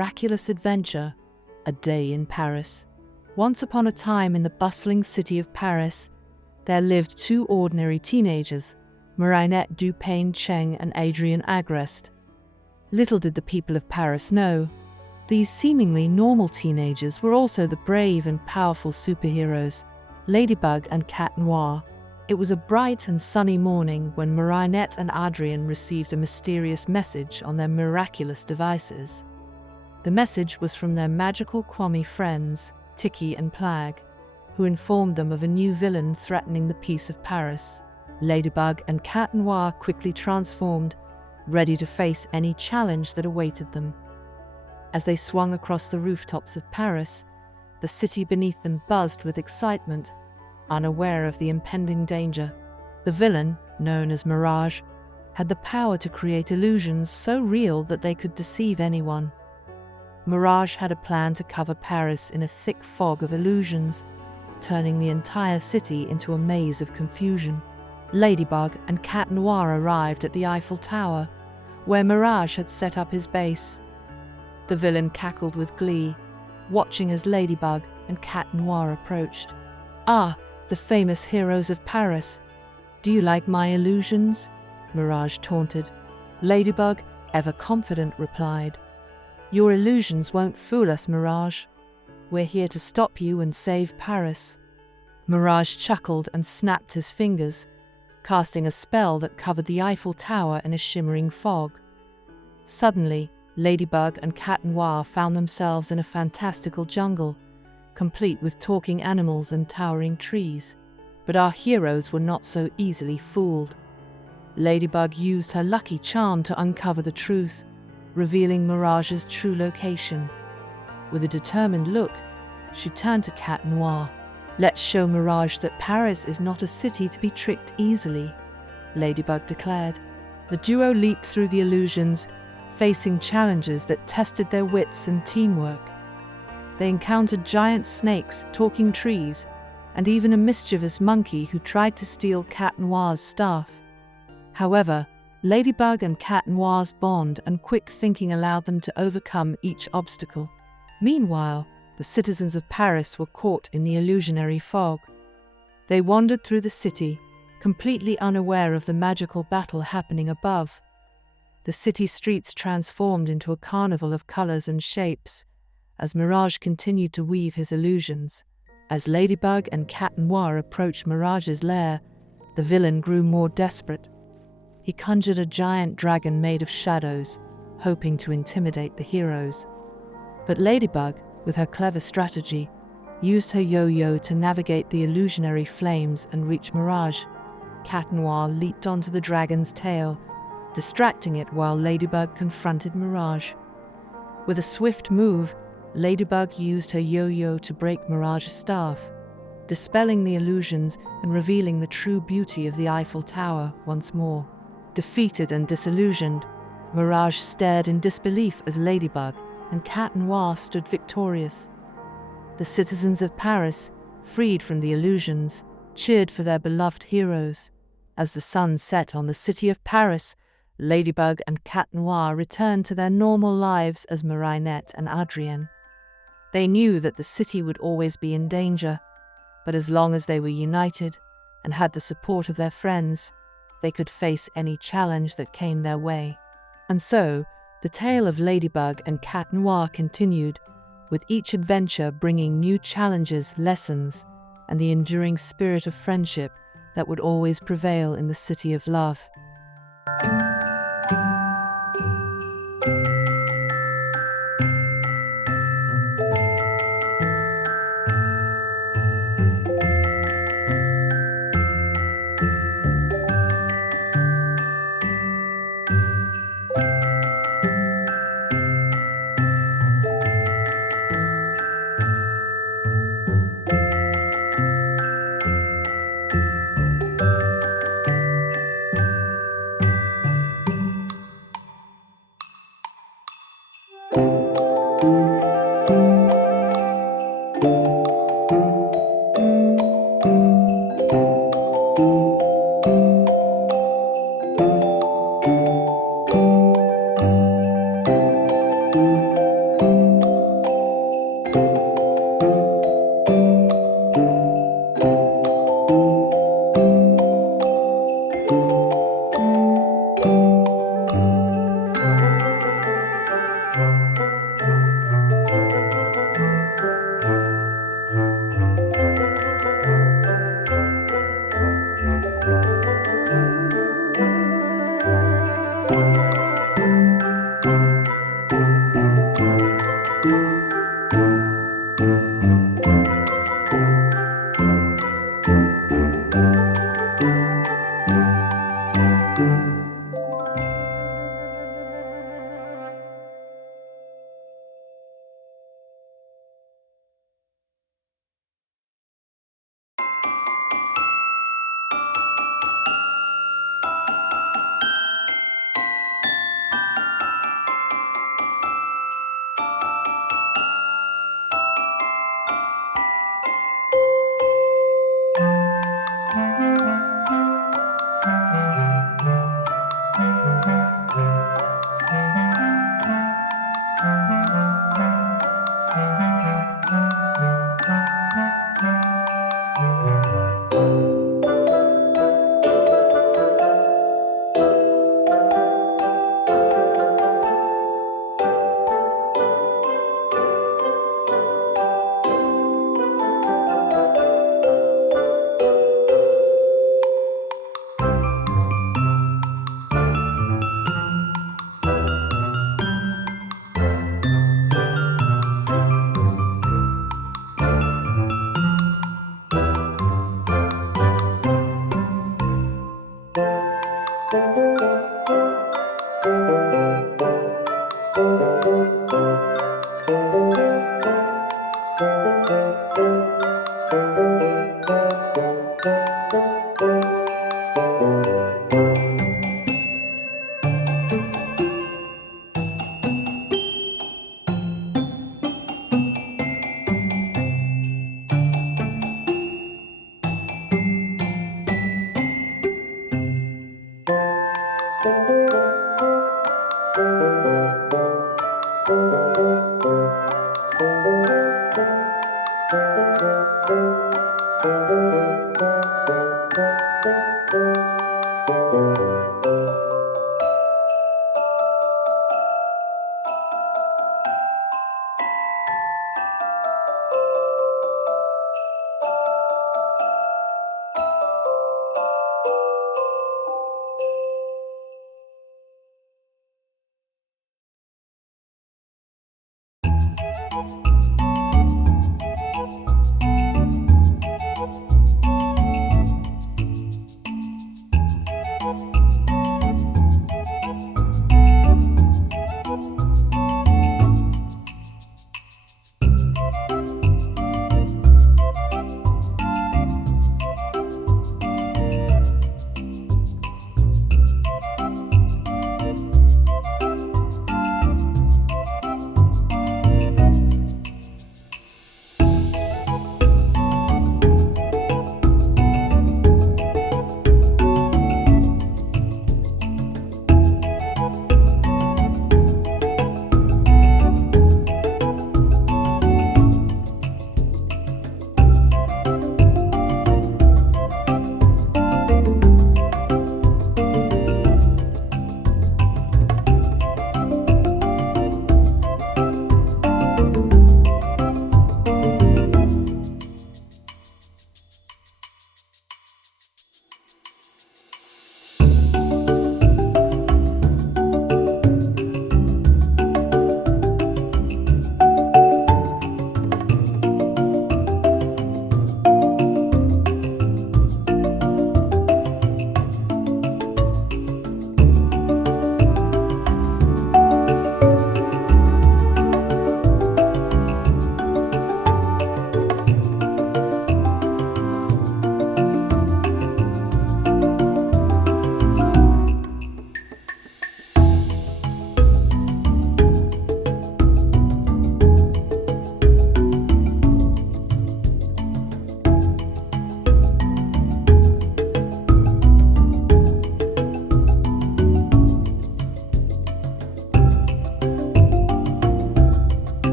Miraculous Adventure, A Day in Paris. Once upon a time in the bustling city of Paris, there lived two ordinary teenagers, Marinette Dupain-Cheng and Adrien Agreste. Little did the people of Paris know, these seemingly normal teenagers were also the brave and powerful superheroes, Ladybug and Cat Noir. It was a bright and sunny morning when Marinette and Adrien received a mysterious message on their miraculous devices. The message was from their magical Kwami friends, Tiki and Plague, who informed them of a new villain threatening the peace of Paris. Ladybug and Cat Noir quickly transformed, ready to face any challenge that awaited them. As they swung across the rooftops of Paris, the city beneath them buzzed with excitement, unaware of the impending danger. The villain, known as Mirage, had the power to create illusions so real that they could deceive anyone. Mirage had a plan to cover Paris in a thick fog of illusions, turning the entire city into a maze of confusion. Ladybug and Cat Noir arrived at the Eiffel Tower, where Mirage had set up his base. The villain cackled with glee, watching as Ladybug and Cat Noir approached. "Ah, the famous heroes of Paris. Do you like my illusions?" Mirage taunted. Ladybug, ever confident, replied, "Your illusions won't fool us, Mirage. We're here to stop you and save Paris." Mirage chuckled and snapped his fingers, casting a spell that covered the Eiffel Tower in a shimmering fog. Suddenly, Ladybug and Cat Noir found themselves in a fantastical jungle, complete with talking animals and towering trees. But our heroes were not so easily fooled. Ladybug used her lucky charm to uncover the truth, revealing Mirage's true location. With a determined look, she turned to Cat Noir. "Let's show Mirage that Paris is not a city to be tricked easily," Ladybug declared. The duo leaped through the illusions, facing challenges that tested their wits and teamwork. They encountered giant snakes, talking trees, and even a mischievous monkey who tried to steal Cat Noir's staff. However, Ladybug and Cat Noir's bond and quick thinking allowed them to overcome each obstacle. Meanwhile, the citizens of Paris were caught in the illusionary fog. They wandered through the city, completely unaware of the magical battle happening above. The city streets transformed into a carnival of colors and shapes, as Mirage continued to weave his illusions. As Ladybug and Cat Noir approached Mirage's lair, the villain grew more desperate. He conjured a giant dragon made of shadows, hoping to intimidate the heroes. But Ladybug, with her clever strategy, used her yo-yo to navigate the illusionary flames and reach Mirage. Cat Noir leaped onto the dragon's tail, distracting it while Ladybug confronted Mirage. With a swift move, Ladybug used her yo-yo to break Mirage's staff, dispelling the illusions and revealing the true beauty of the Eiffel Tower once more. Defeated and disillusioned, Mirage stared in disbelief as Ladybug and Cat Noir stood victorious. The citizens of Paris, freed from the illusions, cheered for their beloved heroes. As the sun set on the city of Paris, Ladybug and Cat Noir returned to their normal lives as Marinette and Adrien. They knew that the city would always be in danger, but as long as they were united and had the support of their friends, they could face any challenge that came their way. And so, the tale of Ladybug and Cat Noir continued, with each adventure bringing new challenges, lessons, and the enduring spirit of friendship that would always prevail in the city of love.